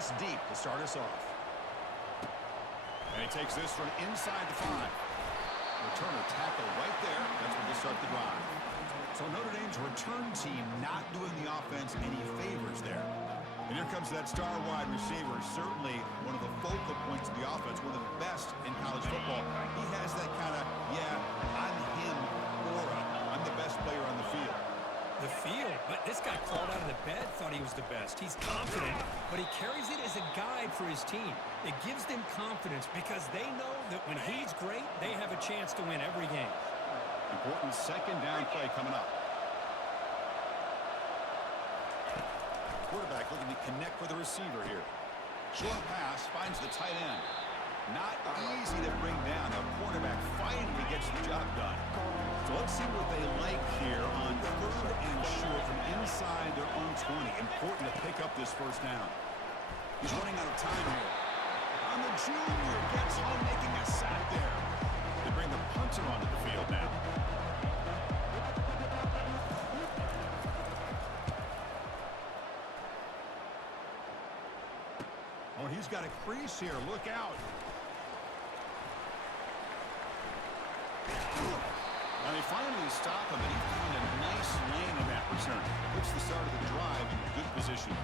this deep to start us off. And he takes this from inside the 5. Returner tackle right there. That's where they start the drive. So Notre Dame's return team not doing the offense any favors there. And here comes that star wide receiver, certainly one of the focal points of the offense, one of the best in college football. He has that kind of, I'm him aura. I'm the best player on the field. The field? But this guy crawled out of the bed, thought he was the best. He's confident, but he carries it as a guide for his team. It gives them confidence because they know that when he's great, they have a chance to win every game. Important second down play coming up. Quarterback looking to connect with the receiver here. Short pass finds the tight end. Not easy to bring down. The cornerback finally gets the job done. So let's see what they like here on 3rd and short from inside their own 20. Important to pick up this first down. He's running out of time here. On the junior, gets home making a sack there. They bring the punter onto the field now. Oh, he's got a crease here. Look out. Now they finally stop him, and he found a nice lane in that return. Puts the start of the drive in good position.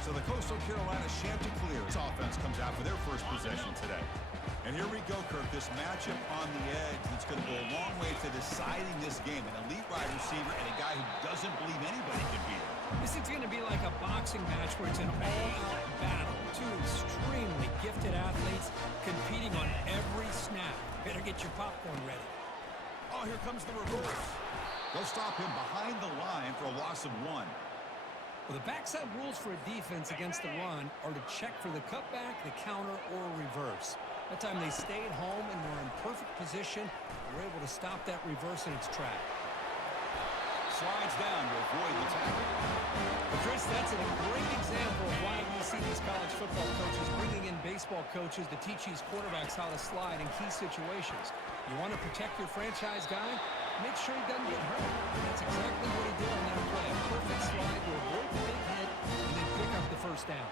So the Coastal Carolina Chanticleers offense comes out for their first possession today. And here we go, Kirk, this matchup on the edge that's going to go a long way to deciding this game. An elite wide receiver and a guy who doesn't believe anybody can beat him. This is going to be like a boxing match where it's an all-out battle. Two extremely gifted athletes competing on every snap. Better get your popcorn ready. Oh, here comes the reverse. They'll stop him behind the line for a loss of 1. Well, the backside rules for a defense against the run are to check for the cutback, the counter, or reverse. That time they stayed home and were in perfect position. They were able to stop that reverse in its track. Slides down to avoid the tackle. But Chris, that's a great example of why we see these college football coaches bringing in baseball coaches to teach these quarterbacks how to slide in key situations. You want to protect your franchise guy? Make sure he doesn't get hurt. And that's exactly what he did on that play. A perfect slide to avoid the big hit and then pick up the first down.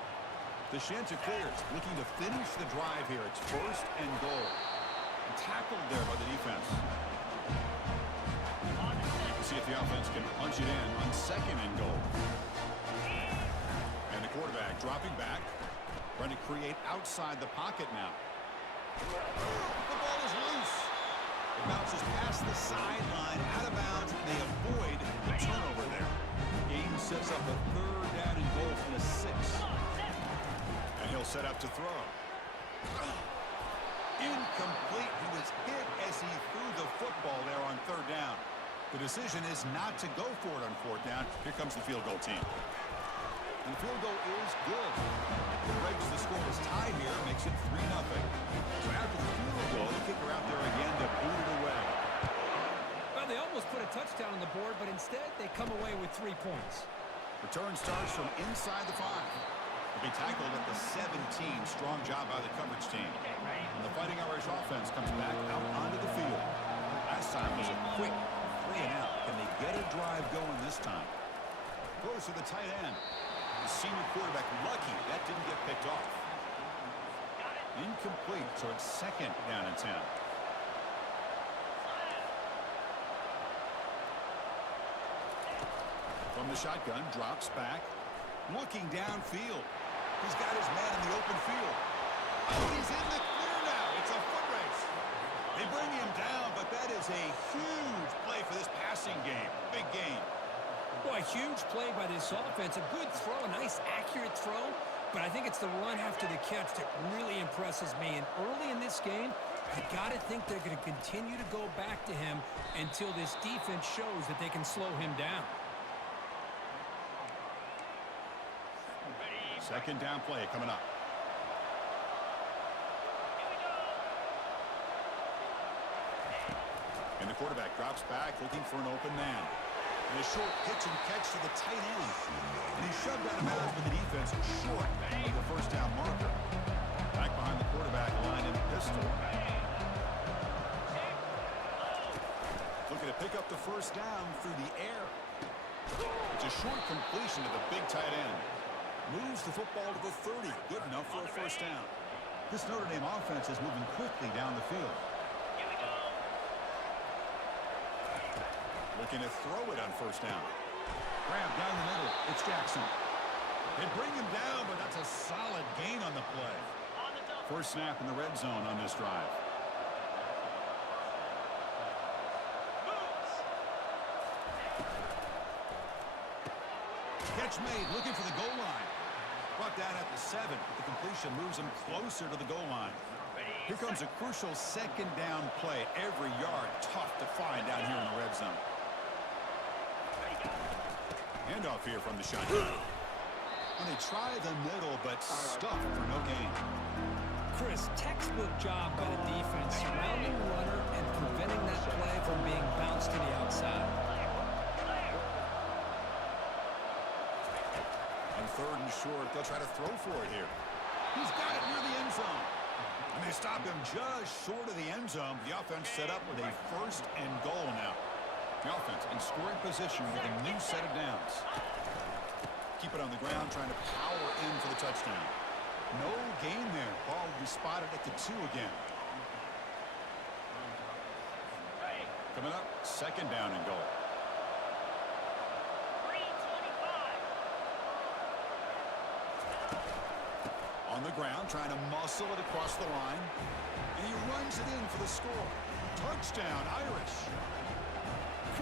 The Chanticleers looking to finish the drive here. It's 1st and goal. Tackled there by the defense. See if the offense can punch it in on 2nd and goal. And the quarterback dropping back, trying to create outside the pocket now. The ball is loose. It bounces past the sideline, out of bounds, and they avoid the turnover there. Game sets up a 3rd down and goal from the 6. And he'll set up to throw. Incomplete. He was hit as he threw the football there on 3rd down. The decision is not to go for it on 4th down. Here comes the field goal team. And the field goal is good. It breaks the scoreless tie here, makes it 3-0. So after the field goal, the kicker out there again to boot it away. Well, they almost put a touchdown on the board, but instead they come away with 3 points. Return starts from inside the 5. They'll be tackled at the 17. Strong job by the coverage team. And the Fighting Irish offense comes back out onto the field. Last time was a quick 3-and-out. Can they get a drive going this time? Throws to the tight end. The senior quarterback lucky that didn't get picked off. Incomplete, so it's 2nd down and 10. From the shotgun, drops back. Looking downfield. He's got his man in the open field. Oh, he's in the clear now. It's a foot race. They bring him down, but that is a huge play for this passing game. Big game. Boy, a huge play by this offense. A good throw, a nice accurate throw. But I think it's the run after the catch that really impresses me. And early in this game, you got to think they're going to continue to go back to him until this defense shows that they can slow him down. 2nd down play coming up. And the quarterback drops back looking for an open man. And a short pitch and catch to the tight end. And he's shoved out of bounds with the defense short of the 1st down marker. Back behind the quarterback. quarterback line in pistol. Looking to pick up the first down through the air. It's a short completion to the big tight end. Moves the football to the 30. Good enough for a first down. This Notre Dame offense is moving quickly down the field. Looking to throw it on first down. Grab down the middle. It's Jackson. They bring him down, but that's a solid gain on the play. First snap in the red zone on this drive. Catch made, looking for the goal line. Brought down at the 7, but the completion moves him closer to the goal line. Here comes a crucial second down play. Every yard tough to find down here in the red zone. Handoff here from the shotgun. And they try the middle, but stuffed for no gain. Chris, textbook job by the defense, surrounding the runner and preventing that play from being bounced to the outside. And third and short, they'll try to throw for it here. He's got it near the end zone. And they stop him just short of the end zone. The offense set up with a first and goal now. The offense in scoring position with a new set of downs. Keep it on the ground, trying to power in for the touchdown. No gain there. Ball will be spotted at the 2 again. Coming up, second down and goal. On the ground, trying to muscle it across the line. And he runs it in for the score. Touchdown, Irish.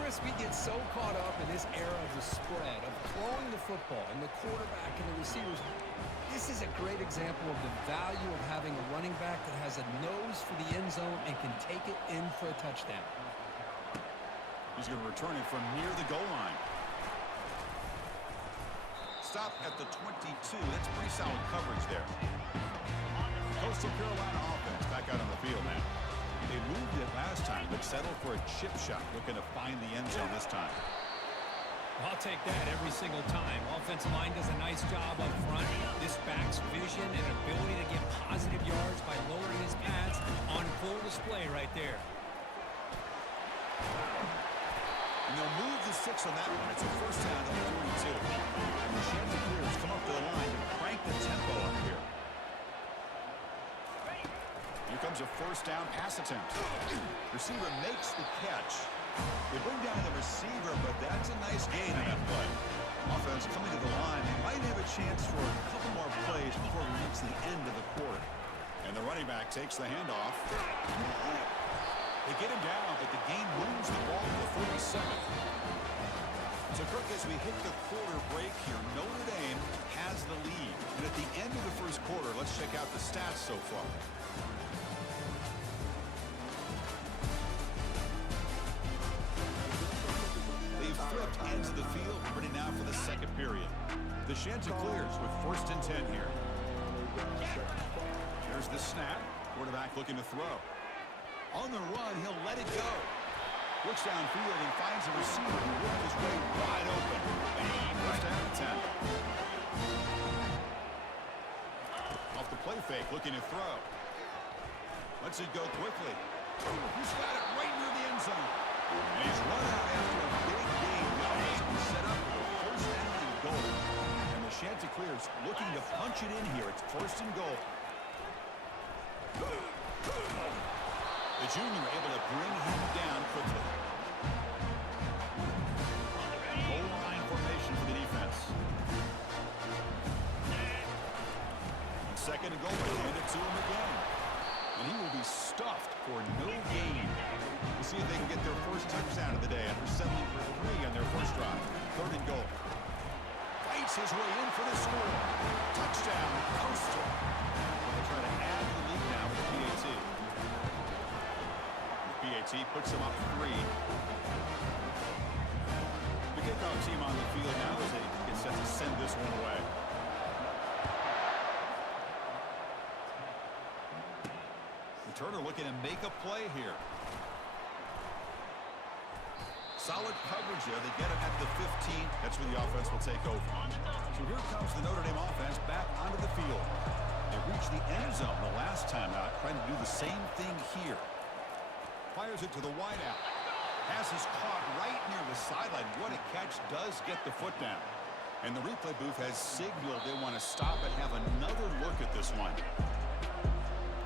Chris, we get so caught up in this era of the spread, of throwing the football, and the quarterback and the receivers. This is a great example of the value of having a running back that has a nose for the end zone and can take it in for a touchdown. He's going to return it from near the goal line. Stop at the 22. That's pretty solid coverage there. Coastal Carolina offense back out on the field now. They moved it last time, but settled for a chip shot, looking to find the end zone this time. I'll take that every single time. Offensive line does a nice job up front. This back's vision and ability to get positive yards by lowering his pads on full display right there. And they'll move the 6 on that one. It's a first down at the 42. And the Chanticleers come up to the line to crank the tempo up here. Here comes a first down pass attempt. Receiver makes the catch. They bring down the receiver, but that's a nice gain on that play. Offense coming to the line. They might have a chance for a couple more plays before we reach the end of the quarter. And the running back takes the handoff. They get him down, but the game moves the ball to the 47. So, Kirk, as we hit the quarter break here, Notre Dame has the lead. And at the end of the first quarter, let's check out the stats so far. They've flipped ends of the field, ready now for the second period. The Chanticleers with first and 10 here. Here's the snap. Quarterback looking to throw. On the run, he'll let it go. Looks downfield and finds a receiver who worked his way wide open. First down and 10. Off the play fake, looking to throw. Lets it go quickly. He's got it right near the end zone. And he's run out after a big gain. The offense will be set up with a first down and goal. And the Chanticleers looking to punch it in here. It's first and goal. The junior able to bring him down quickly. Goal line formation for the defense. Second and goal, hand it to him again. And he will be stuffed for no gain. We'll see if they can get their first touchdown of the day after settling for 3 on their first drive. Third and goal. Fights his way in for the score. Touchdown, Coastal. They'll try to add the lead now with the PAT. PAT puts them up 3. The kickoff team on the field now as they get set to send this one away. Returner looking to make a play here. solid coverage there. They get it at the 15. That's where the offense will take over. So here comes the Notre Dame offense back onto the field. They reached the end zone the last time out, trying to do the same thing here. Fires it to the wideout. Pass is caught right near the sideline. What a catch. Does get the foot down. And the replay booth has signaled they want to stop and have another look at this one.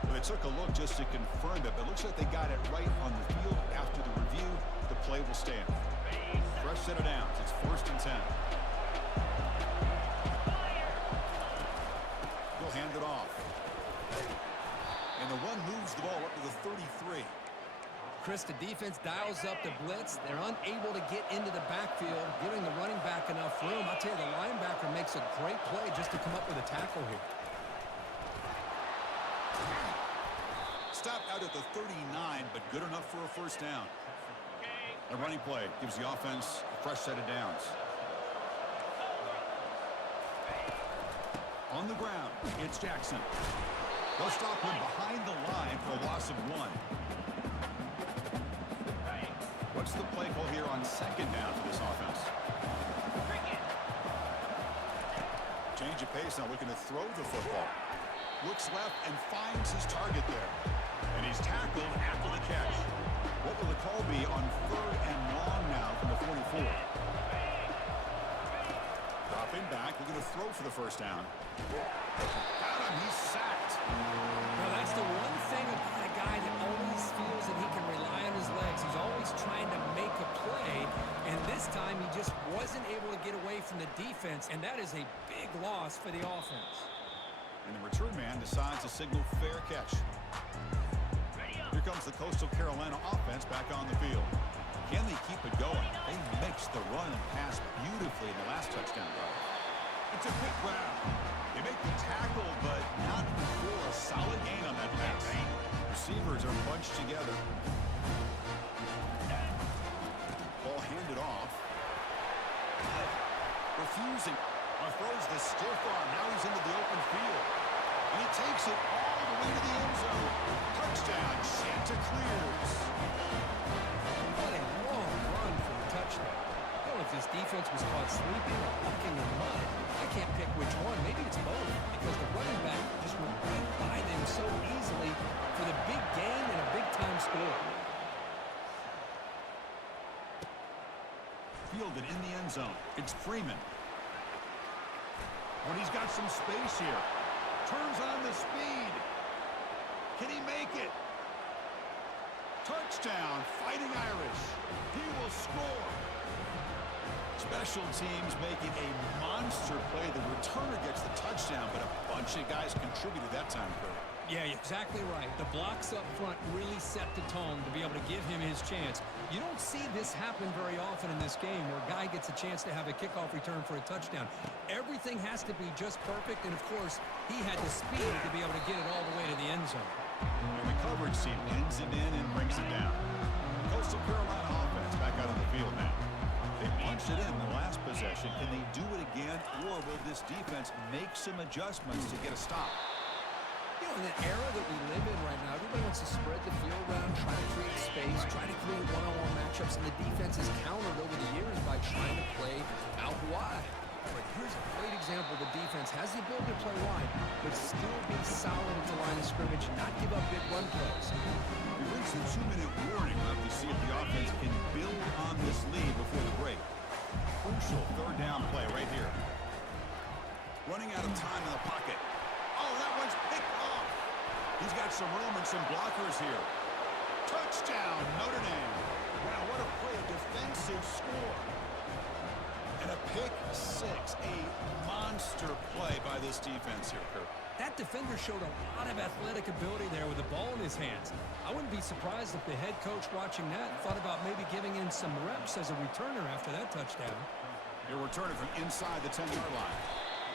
Well, they took a look just to confirm it, but it looks like they got it right on the field. After the review, the play will stand. Fresh set of downs. It's 1st and 10. He'll hand it off. And the one moves the ball up to the 33. Chris, the defense dials up the blitz. They're unable to get into the backfield, giving the running back enough room. I'll tell you, the linebacker makes a great play just to come up with a tackle here. Stopped out at the 39, but good enough for a 1st down. A running play gives the offense a fresh set of downs. On the ground, it's Jackson. They'll stop him behind the line for a loss of 1. What's the play call here on 2nd down for this offense? Change of pace now, looking to throw the football. Looks left and finds his target there. And he's tackled after the catch. What will the call be on 3rd and long now from the 44? Dropping back, looking to throw for the 1st down. Got him, he's sacked. Well, that's the one thing about a guy that always feels that he can rely on his legs. He's always trying to make a play, and this time he just wasn't able to get away from the defense, and that is a big loss for the offense. And the return man decides to signal fair catch. Here comes the Coastal Carolina offense back on the field. Can they keep it going? They mixed the run and pass beautifully in the last touchdown drive. It's a quick grab. They make the tackle, but not before a solid gain on that pass. Receivers are bunched together. Ball handed off. Refusing. Throws the stiff arm. Now he's into the open field. And he takes it all the way to the end zone. Touchdown, Chanticleers. What a long run for a touchdown. I don't know if this defense was caught sleeping or walking in mud. I can't pick which one. Maybe it's both, because the running back just went right by them so easily for the big gain and a big-time score. Fielded in the end zone. It's Freeman. But he's got some space here. Turns on the speed. Can he make it? Touchdown, Fighting Irish. He will score. Special teams making a monster play. The returner gets the touchdown, but a bunch of guys contributed that time, Kurt. Yeah, you're exactly right. The blocks up front really set the tone to be able to give him his chance. You don't see this happen very often in this game where a guy gets a chance to have a kickoff return for a touchdown. Everything has to be just perfect, and of course, he had the speed to be able to get it all the way to the end zone. And the coverage team pins it in and brings it down. Coastal Carolina offense back out on the field now. They punched it in the last possession. Can they do it again, or will this defense make some adjustments to get a stop? You know, in the era that we live in right now, everybody wants to spread the field around, try to create space, try to create one-on-one matchups, and the defense has countered over the years by trying to play out wide. But here's a great example. The defense has the ability to play wide, but still be solid at the line of scrimmage, not give up big run plays. We reached the 2-minute warning. We'll have to see if the offense can build on this lead before the break. Crucial 3rd down play right here. Running out of time in the pocket. Oh, that one's picked off. He's got some room and some blockers here. Touchdown, Notre Dame. Wow, what a play, a defensive score. And a pick 6, a monster play by this defense here, Kurt. That defender showed a lot of athletic ability there with the ball in his hands. I wouldn't be surprised if the head coach watching that thought about maybe giving in some reps as a returner after that touchdown. He'll return it from inside the 10-yard line.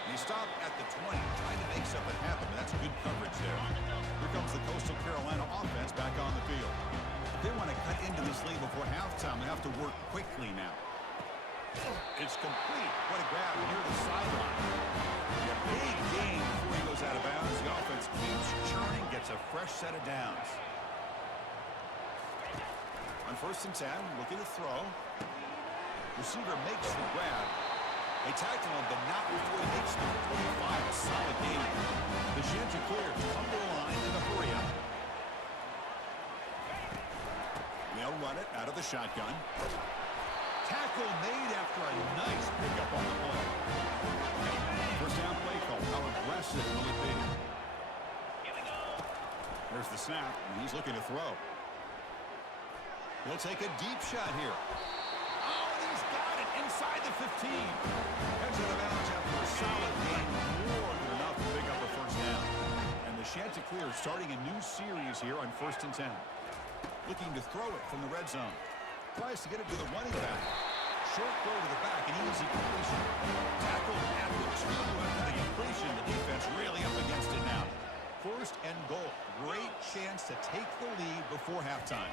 And he stopped at the 20, trying to make something happen, but that's good coverage there. Here comes the Coastal Carolina offense back on the field. If they want to cut into this lead before halftime, they have to work quickly now. It's complete. What a grab near the sideline. A big gain before he goes out of bounds. The offense keeps churning, gets a fresh set of downs. On 1st and 10, looking to throw. Receiver makes the grab. They tackle him, but not before he makes the 45. A solid game. The Chanticleers come to the line in a hurry up. They'll run it out of the shotgun. Tackle made after a nice pickup on the play. First down play call. How aggressive will it be? There's the snap, and he's looking to throw. He'll take a deep shot here. Oh, and he's got it inside the 15. Heads out of bounds after a solid game. More than enough to pick up a first down. And the Chanticleers starting a new series here on 1st and 10. Looking to throw it from the red zone. Tries to get it to the running back. Short throw to the back, an easy completion. Tackled at the 2 after the completion. The defense really up against it now. 1st and goal. Great chance to take the lead before halftime.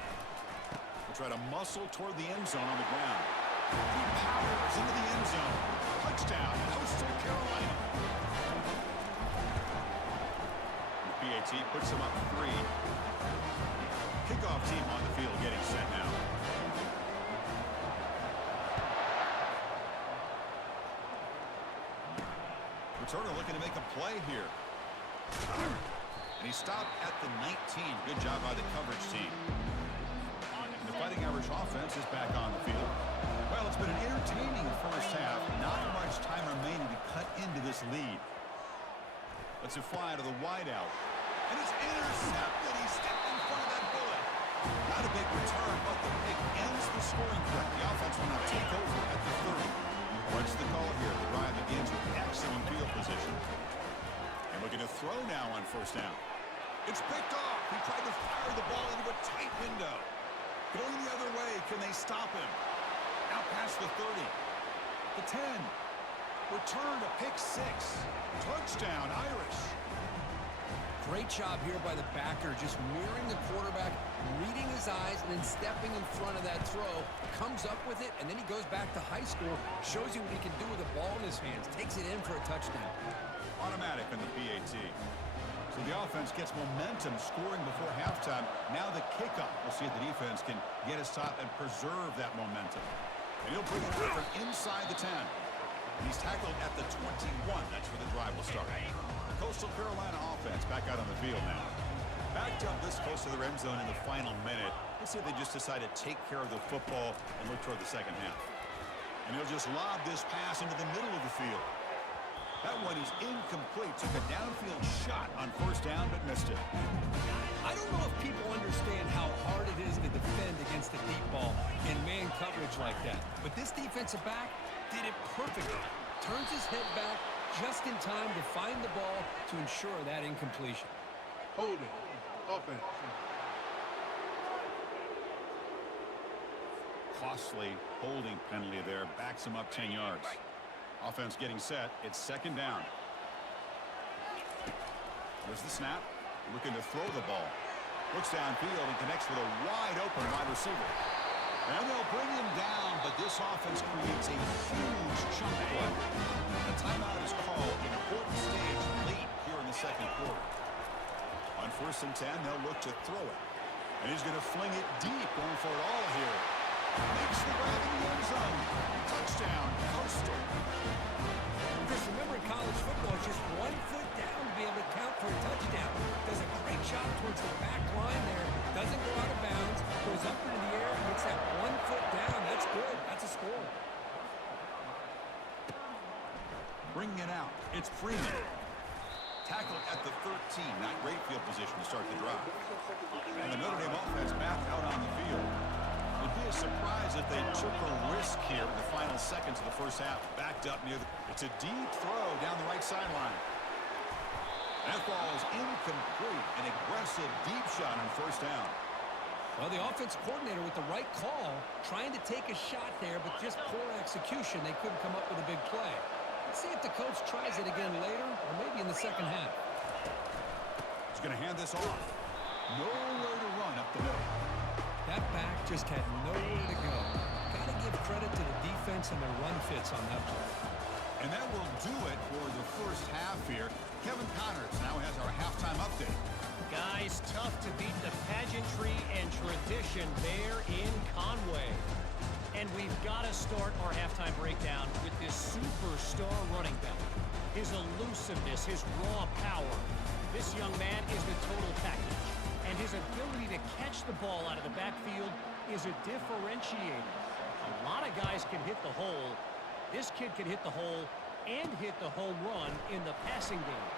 We'll try to muscle toward the end zone on the ground. He powers into the end zone. Touchdown, Coastal Carolina. The PAT puts him up 3. Kickoff team on the field getting set now. Returner looking to make a play here. And he stopped at the 19. Good job by the coverage team. And the Fighting Irish offense is back on the field. Well, it's been an entertaining first half. Not much time remaining to cut into this lead. Let's it fly to the wideout. And it's intercepted. He stepped in front of that bullet. Not a big return, but the pick ends the scoring threat. The offense will now take over at the 30. What's the call here? The drive begins with excellent field position. And looking to throw now on first down. It's picked off. He tried to fire the ball into a tight window. Going the other way. Can they stop him? Out past the 30. The 10. Return to pick 6. Touchdown, Irish. Great job here by the backer, just mirroring the quarterback, reading his eyes, and then stepping in front of that throw. Comes up with it, and then he goes back to high school, shows you what he can do with the ball in his hands. Takes it in for a touchdown. Automatic on the PAT. So the offense gets momentum scoring before halftime. Now the kickoff. We'll see if the defense can get a stop and preserve that momentum. And he'll bring it out from inside the 10. He's tackled at the 21. That's where the drive will start. Coastal Carolina offense back out on the field now. Backed up this close to the end zone in the final minute. Let's see if they just decide to take care of the football and look toward the second half. And he'll just lob this pass into the middle of the field. That one is incomplete. Took a downfield shot on first down, but missed it. I don't know if people understand how hard it is to defend against the deep ball in man coverage like that. But this defensive back did it perfectly. Turns his head back just in time to find the ball to ensure that incompletion. Hold it. Offense. Costly holding penalty there. Backs him up 10 yards. Offense getting set. It's second down. There's the snap. Looking to throw the ball. Looks downfield and connects with a wide open wide receiver. And they'll bring him down, but this offense creates a huge chunk play. A timeout is called. Important stage late here in the second quarter. On 1st and 10, they'll look to throw it. And he's going to fling it deep, going for it all here. Makes the grab in the end zone. Touchdown, Coastal. Just remember, in college football, it's just 1 foot down to be able to count for a touchdown. Does a great job towards the back line there. Doesn't go out of bounds. Goes up into the air and gets that 1 foot down. That's good. That's a score. Bringing it out. It's Freeman. Tackled at the 13. Not great field position to start the drive. And the Notre Dame offense back out on the field. Would be a surprise if they took a risk here in the final seconds of the first half. Backed up near the... It's a deep throw down the right sideline. That ball is incomplete. An aggressive deep shot on first down. Well, the offense coordinator with the right call, trying to take a shot there, but just poor execution. They couldn't come up with a big play. Let's see if the coach tries it again later, or maybe in the second half. He's going to hand this off. Nowhere to run up the middle. That back just had nowhere to go. Got to give credit to the defense and their run fits on that play. And that will do it for the first half here. Kevin Connors now has our halftime update. Guys, tough to beat the pageantry and tradition there in Conway. And And we've got to start our halftime breakdown with this superstar running back. His elusiveness, his raw power. This young man is the total package. And his ability to catch the ball out of the backfield is a differentiator. A lot of guys can hit the hole. This kid can hit the hole and hit the home run in the passing game.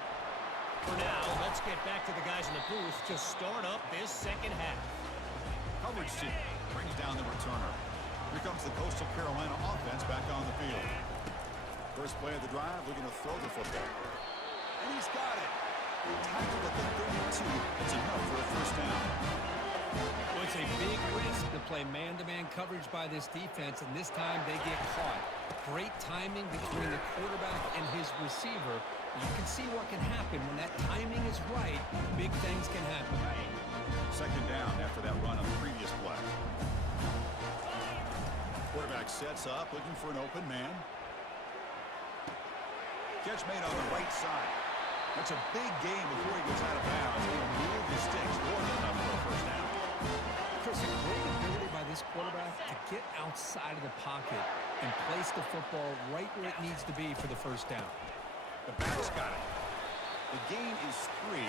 For now, let's get back to the guys in the booth to start up this second half. Coverage team brings down the returner. Here comes the Coastal Carolina offense back on the field. First play of the drive, looking to throw the football. And he's got it. Tackled at the 32. It's enough for a first down. Well, it's a big risk to play man-to-man coverage by this defense, and this time they get caught. Great timing between the quarterback and his receiver. You can see what can happen when that timing is right. Big things can happen. Second down after that run on the previous play. Quarterback sets up, looking for an open man. Catch made on the right side. That's a big gain before he goes out of bounds. He'll move his sticks more than enough for a first down. Chris, a great ability by this quarterback to get outside of the pocket and place the football right where it needs to be for the first down. The back's got it. The gain is 3.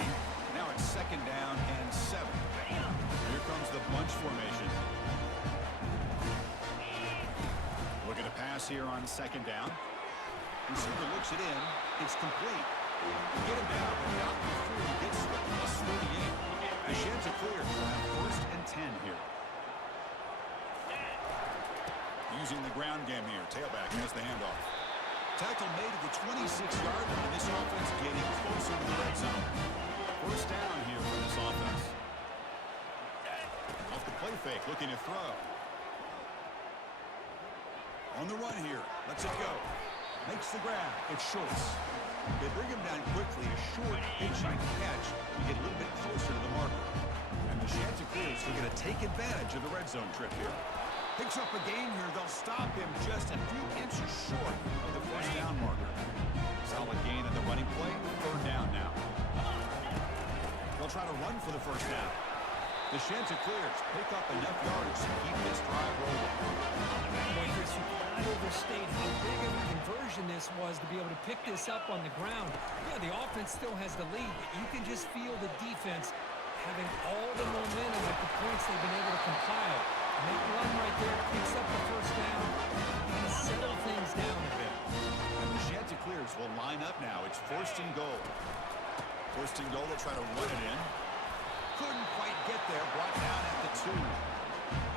Now it's second down and 7. Here comes the bunch formation. Looking to pass here on second down. Receiver looks it in. It's complete. Get him down, but not before he gets to the +38. The sheds are clear. We'll have first and 10 here. Using the ground game here. Tailback has the handoff. Tackle made at the 26-yard line. This offense getting closer to the red zone. First down here for this offense. Off the play fake, looking to throw. On the run here. Lets it go. Makes the grab. It's Schultz. They bring him down quickly. A short pitching catch. We get a little bit closer to the marker. And the Chanticleers are going to take advantage of the red zone trip here. Picks up a gain here. They'll stop him just a few inches short of the first down marker. Solid gain in the running play. Third down now. They'll try to run for the first down. The Chanticleers pick up enough yards to keep this drive rolling. Boy, Chris, you cannot overstate how big of a conversion this was to be able to pick this up on the ground. Yeah, the offense still has the lead, but you can just feel the defense having all the momentum at the points they've been able to compile. And that run right there picks up the first down and settle things down a bit. And the Chanticleers will line up now. It's first and goal. First and goal, they'll try to run it in. Couldn't quite get there. Brought down at the 2.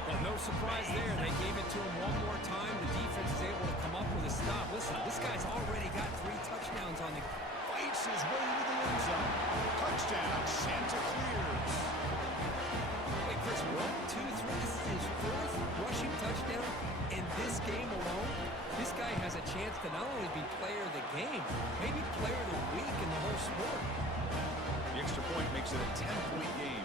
Well, no surprise there. They gave it to him one more time. The defense is able to come up with a stop. Listen, this guy's already got 3 touchdowns on the... Fights his way into the end zone. Touchdown, Chanticleers. Wait, Chris, 1, 2, 3. This is his 4th rushing touchdown in this game alone. This guy has a chance to not only be player of the game, maybe player of the week in the whole sport. The extra point makes it a 10-point game.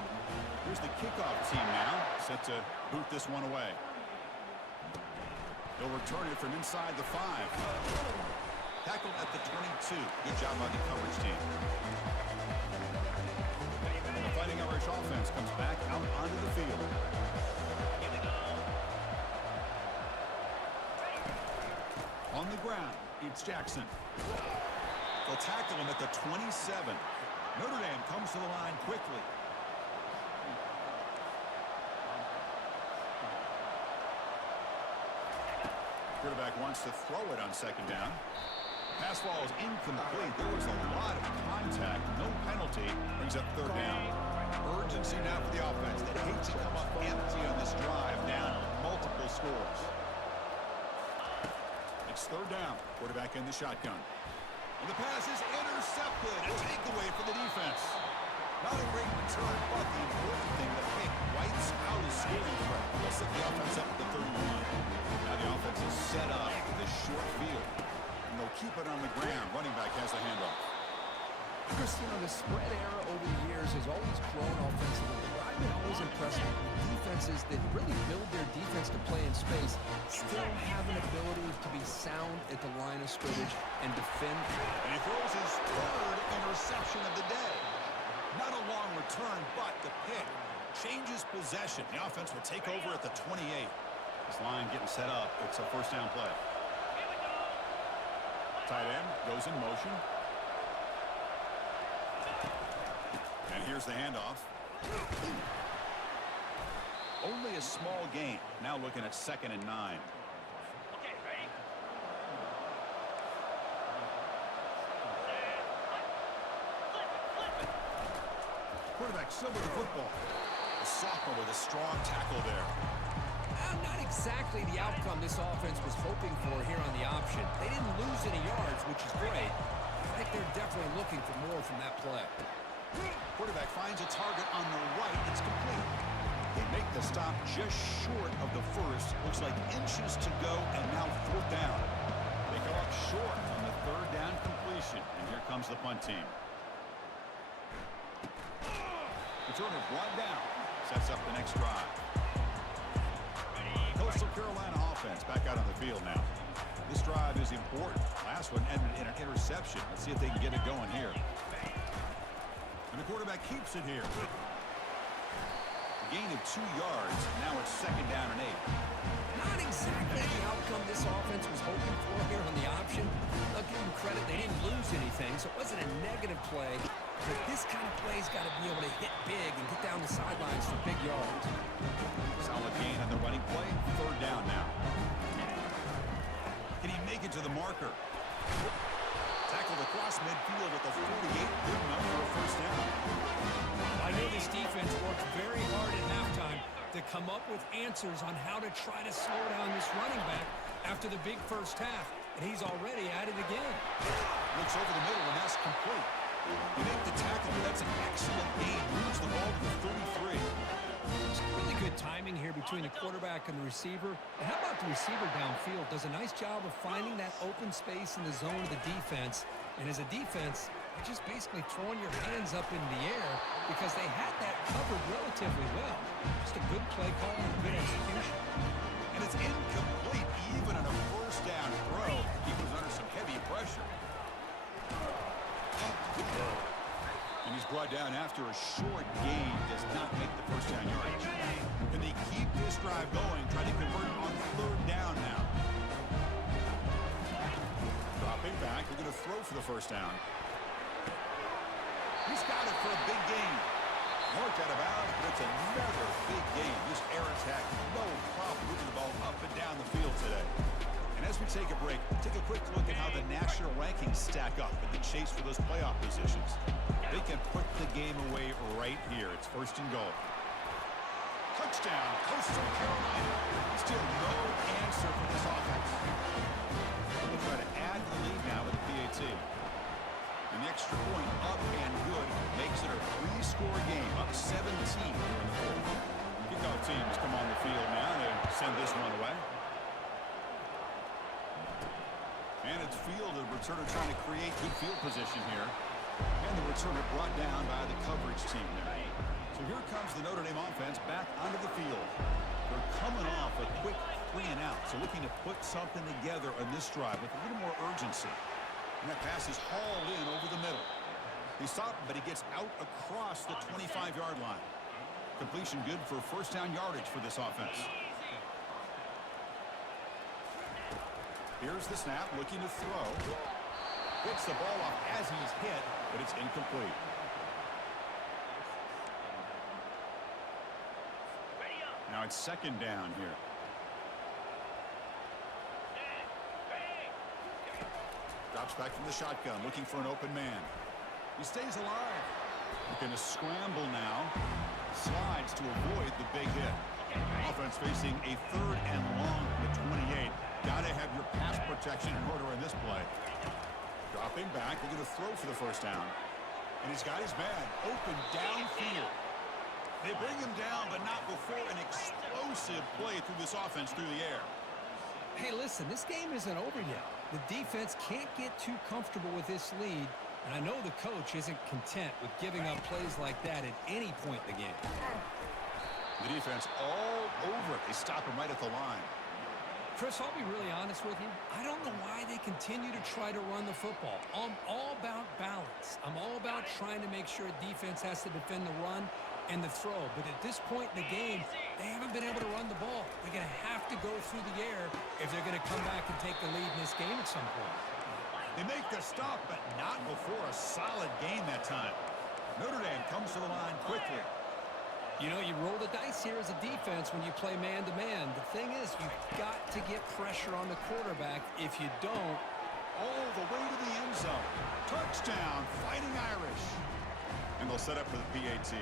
Here's the kickoff team now, set to boot this one away. They'll return it from inside the 5. Tackled at the 22. Good job by the coverage team. The Fighting Irish offense comes back out onto the field. On the ground, it's Jackson. They'll tackle him at the 27. Notre Dame comes to the line quickly. Quarterback wants to throw it on second down. Pass ball is incomplete. There was a lot of contact. No penalty. Brings up third down. Urgency now for the offense. They hate to come up empty on this drive, down multiple scores. It's third down. Quarterback in the shotgun. And the pass is intercepted. A takeaway for the defense. Not a great return, but the important thing, the pick wipes out his scoring threat. They'll set the offense up at the 31. Now the offense is set up in this short field. And they'll keep it on the ground. Running back has the handoff. Chris, you know, the spread era over the years has always grown offensively. But I've been always impressed with defenses that really build their defense to play in space, still have an ability to be sound at the line of scrimmage and defend. And he throws his third interception of the day. Not a long return, but the pick changes possession. The offense will take over at the 28. This line getting set up. It's a first down play. Tight end goes in motion. And here's the handoff. Only a small gain. Now looking at 2nd and 9. Okay, ready? Quarterback still with the football. The sophomore with a strong tackle there. Not exactly the outcome this offense was hoping for here on the option. They didn't lose any yards, which is great. I think they're definitely looking for more from that play. Quarterback finds a target on the right. It's complete. They make the stop just short of the first. Looks like inches to go, and now 4th down. They go up short on the 3rd down completion. And here comes the punt team. Returner brought down. Sets up the next drive. Coastal Carolina offense back out on the field now. This drive is important. Last one ended in an interception. Let's see if they can get it going here. And the quarterback keeps it here. A gain of 2 yards. Now it's 2nd down and 8. Not exactly the outcome this offense was hoping for here on the option. I'll give them credit. They didn't lose anything, so it wasn't a negative play. But this kind of play's got to be able to hit big and get down the sidelines for big yards. Solid gain on the running play. 3rd down now. Can he make it to the marker? Tackled across midfield at the 48. Good enough for a first down. I know this defense worked very hard at halftime to come up with answers on how to try to slow down this running back after the big first half. And he's already at it again. Looks over the middle, and that's complete. You make the tackle, but that's an excellent gain. Moves the ball to the 33. It's really good timing here between the quarterback and the receiver. And how about the receiver downfield? Does a nice job of finding that open space in the zone of the defense. And as a defense, you're just basically throwing your hands up in the air because they had that covered relatively well. Just a good play call and good execution. And it's incomplete even on a first down throw. He was under some heavy pressure. And he's brought down after a short gain. Does not make the first down yardage. Can they keep this drive going? Trying to convert on 3rd down now. Dropping back. They're going to throw for the first down. He's got it for a big gain. Marked out of bounds, but it's another big gain. This air attack, no problem moving the ball up and down the field today. And as we take a break, take a quick look at how the national rankings stack up in the chase for those playoff positions. They can put the game away right here. It's 1st and goal. Touchdown, Coastal Carolina. Still no answer for this offense. They'll try to add to the lead now with the PAT. An extra point up and good makes it a 3-score game, up 17 here in the 4th. Kickoff teams come on the field now to send this one away. And it's fielded. Returner trying to create good field position here. And the returner brought down by the coverage team there. So here comes the Notre Dame offense back onto the field. They're coming off a quick 3 and out. So looking to put something together on this drive with a little more urgency. And that pass is hauled in over the middle. He stopped, but he gets out across the 25-yard line. Completion good for first down yardage for this offense. Here's the snap, looking to throw. Gets the ball off as he's hit, but it's incomplete. Now it's 2nd down here. Drops back from the shotgun, looking for an open man. He stays alive. Looking to scramble now. Slides to avoid the big hit. Offense facing a 3rd and long from the 28. Got to have your pass protection in order in this play. Dropping back, they're going to throw for the first down. And he's got his man open downfield. They bring him down, but not before an explosive play through this offense through the air. Hey, listen, this game isn't over yet. The defense can't get too comfortable with this lead, and I know the coach isn't content with giving up plays like that at any point in the game. The defense all over it. They stop him right at the line. Chris, I'll be really honest with you. I don't know why they continue to try to run the football. I'm all about balance. I'm all about trying to make sure defense has to defend the run and the throw. But at this point in the game, they haven't been able to run the ball. They're going to have to go through the air if they're going to come back and take the lead in this game at some point. They make the stop, but not before a solid game that time. Notre Dame comes to the line quickly. You know, you roll the dice here as a defense when you play man-to-man. The thing is, you've got to get pressure on the quarterback. If you don't, all the way to the end zone. Touchdown, Fighting Irish. And they'll set up for the PAT.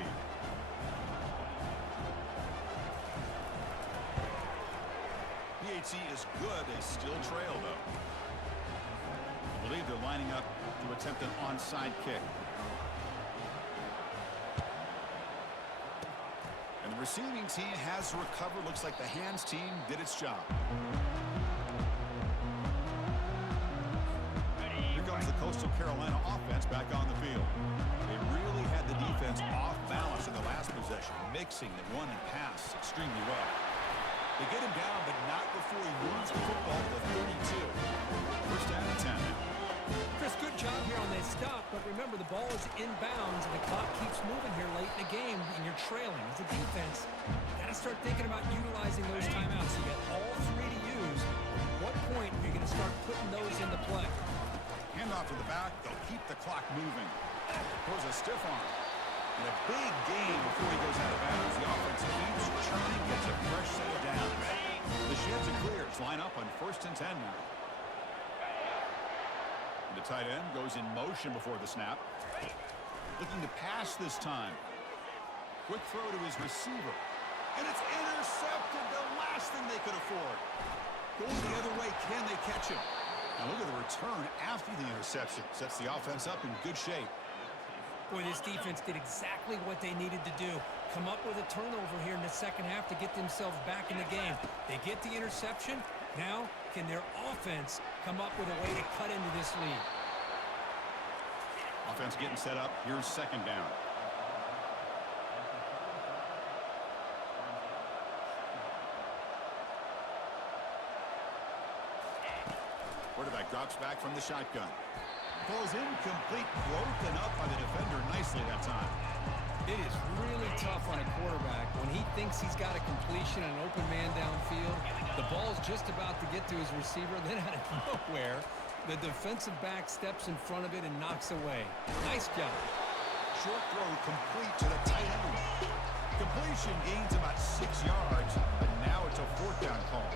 PAT is good. They still trail, though. I believe they're lining up to attempt an onside kick. And the receiving team has to recover. Looks like the hands team did its job. Here comes the Coastal Carolina offense back on the field. They really had the defense off balance in the last possession, mixing the run and pass extremely well. They get him down, but not before he moves the football to 32. First down and 10 now. Chris, good job here on this stop, but remember, the ball is inbounds, and the clock keeps moving here late in the game, and you're trailing. As a defense, you got to start thinking about utilizing those timeouts. You got all three to use. At what point are you going to start putting those into play? Handoff to the back. They'll keep the clock moving. Throws a stiff arm. And a big gain before he goes out of bounds. The offense keeps churning, gets a fresh set of downs. The sheds are clear. Line up on 1st and 10 now. The tight end goes in motion before the snap. Looking to pass this time. Quick throw to his receiver. And it's intercepted. The last thing they could afford. Going the other way. Can they catch him? Now look at the return after the interception. Sets the offense up in good shape. Boy, this defense did exactly what they needed to do. Come up with a turnover here in the second half to get themselves back in the game. They get the interception. Now, can their offense come up with a way to cut into this lead? Offense getting set up. Here's second down. Quarterback drops back from the shotgun. Throws incomplete, broken up by the defender nicely that time. It is really tough on a quarterback when he thinks he's got a completion and an open man downfield. The ball's just about to get to his receiver, then out of nowhere, the defensive back steps in front of it and knocks away. Nice job. Short throw complete to the tight end. Completion gains about 6 yards, but now it's a 4th down call.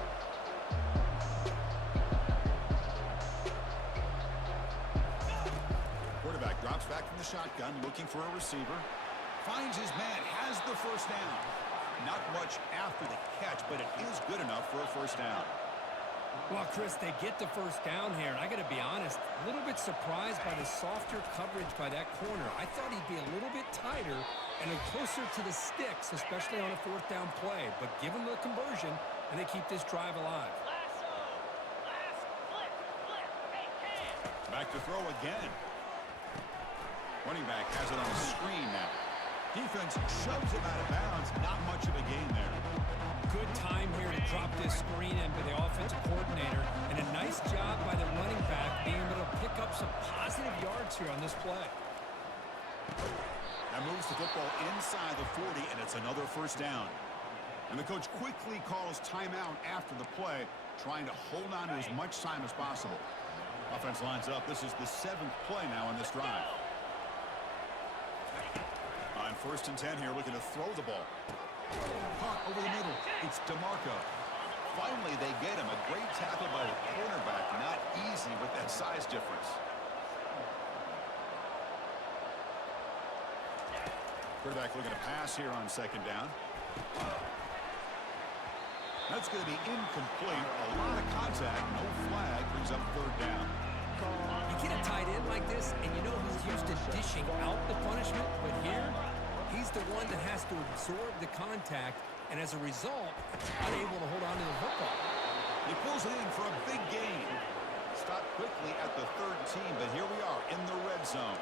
Quarterback drops back from the shotgun, looking for a receiver. Finds his man, has the first down. Not much after the catch, but it is good enough for a first down. Well, Chris, they get the first down here, and I got to be honest, a little bit surprised by the softer coverage by that corner. I thought he'd be a little bit tighter and closer to the sticks, especially on a 4th down play. But give him the conversion, and they keep this drive alive. Back to throw again. Running back has it on the screen now. Defense shoves him out of bounds. Not much of a gain there. Good time here to drop this screen in by the offensive coordinator. And a nice job by the running back being able to pick up some positive yards here on this play. That moves the football inside the 40, and it's another first down. And the coach quickly calls timeout after the play, trying to hold on to as much time as possible. Offense lines up. This is the 7th play now in this drive. On 1st and 10 here, looking to throw the ball. Caught over the middle. It's DeMarco. Finally, they get him. A great tackle by the cornerback. Not easy with that size difference. Quarterback looking to pass here on 2nd down. That's going to be incomplete. A lot of contact. No flag. Brings up 3rd down. You get a tight end like this, and you know he's used to dishing out the punishment, but here, he's the one that has to absorb the contact, and as a result, unable to hold on to the football. He pulls it in for a big gain. Stopped quickly at the 3rd team, but here we are in the red zone.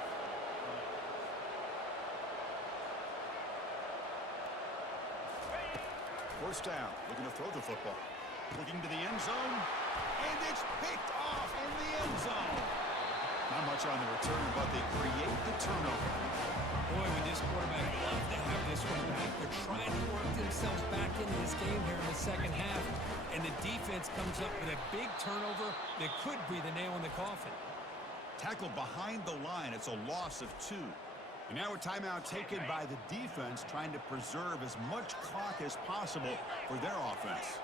First down, looking to throw the football. Looking to the end zone, and it's picked off in the end zone. Not much on the return, but they create the turnover. Boy, would this quarterback love to have this one back. They're trying to work themselves back into this game here in the second half, and the defense comes up with a big turnover that could be the nail in the coffin. Tackle behind the line. It's a loss of 2. And now a timeout taken by the defense, trying to preserve as much clock as possible for their offense.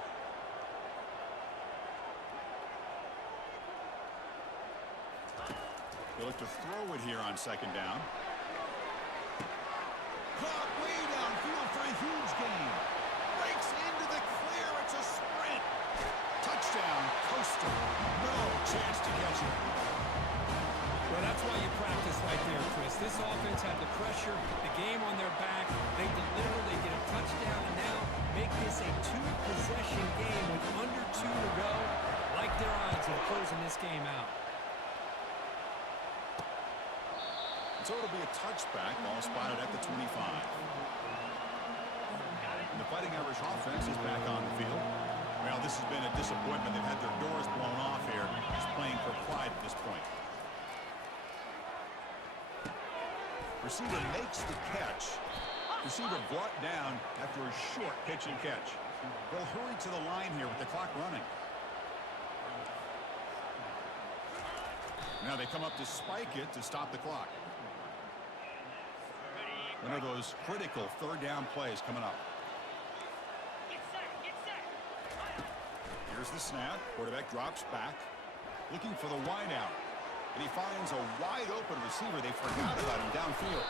They look to throw it here on second down. Caught way downfield for a huge gain. Breaks into the clear. It's a sprint. Touchdown, Coastal. No chance to catch it. Well, that's why you practice right there, Chris. This offense had the pressure, the game on their back. They deliver, they get a touchdown, and now make this a 2-possession game with under 2 to go. Like their odds of closing this game out. So it'll be a touchback, ball spotted at the 25. And the Fighting Irish offense is back on the field. Well, this has been a disappointment. They've had their doors blown off here. Just playing for pride at this point. Receiver makes the catch. Receiver brought down after a short pitch and catch. They'll hurry to the line here with the clock running. Now they come up to spike it to stop the clock. One of those critical third down plays coming up. Get set, get set. Here's the snap. Quarterback drops back, looking for the wide out. And he finds a wide open receiver. They forgot about him downfield.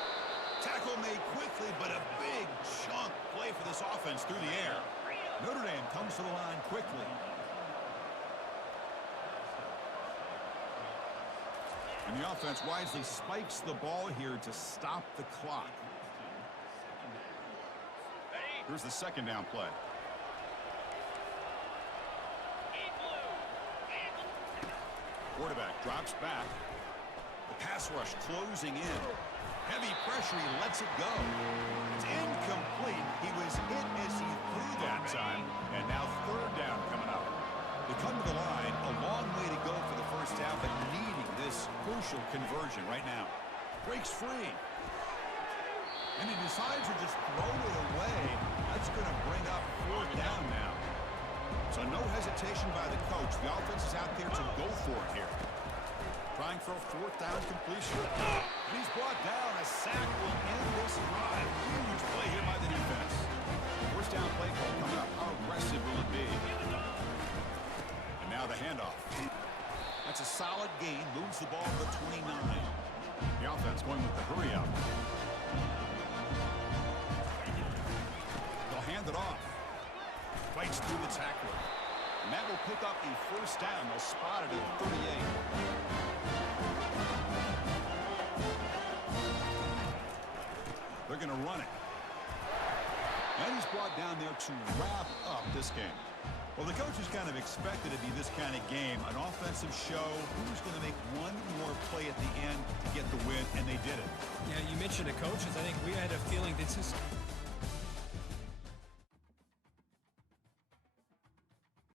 Tackle made quickly, but a big chunk play for this offense through the air. Notre Dame comes to the line quickly. And the offense wisely spikes the ball here to stop the clock. Here's the second down play. Quarterback drops back. The pass rush closing in. Heavy pressure, he lets it go. It's incomplete. He was hit as he threw that time. And now third down coming up. They come to the line, a long way to go for the first down, but needing this crucial conversion right now. Breaks free. And he decides to just throw it away. That's going to bring up fourth down now. So no hesitation by the coach. The offense is out there to go for it here. Trying for a fourth down completion. And he's brought down. A sack will end this drive. Huge play here by the defense. First down play call coming up. How aggressive will it be? And now the handoff. That's a solid gain. Moves the ball to the 29. The offense going with the hurry up. They'll hand it off. Fights through the tackler. And that will pick up the first down. They'll spot it at 38. They're going to run it. And he's brought down there to wrap up this game. Well, the coaches kind of expected it to be this kind of game, an offensive show. Who's going to make one more play at the end to get the win, and they did it. Yeah, you mentioned the coaches. I think we had a feeling this is